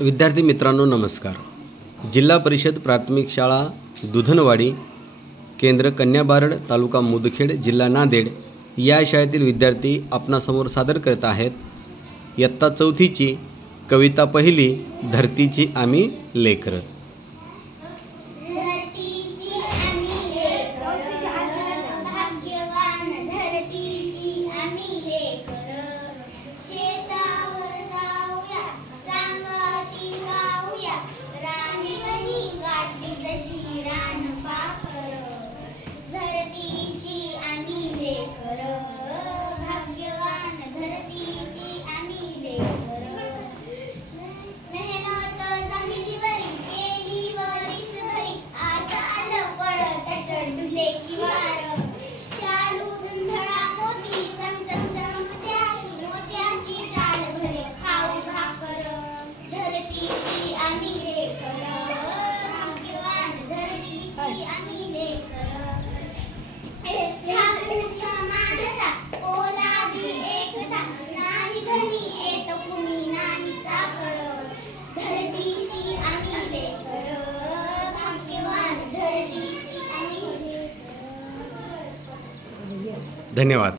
विद्यार्थी मित्रांनो नमस्कार। जिल्हा परिषद प्राथमिक शाळा दुधनवाडी केंद्र कन्याबारड तालुका मुदखेड जिल्हा नांदेड या शाळेतील विद्यार्थी आपणासमोर सादर करत आहेत इयत्ता चौथीची कविता पहिली धरतीची आम्ही लेकरं। धन्यवाद।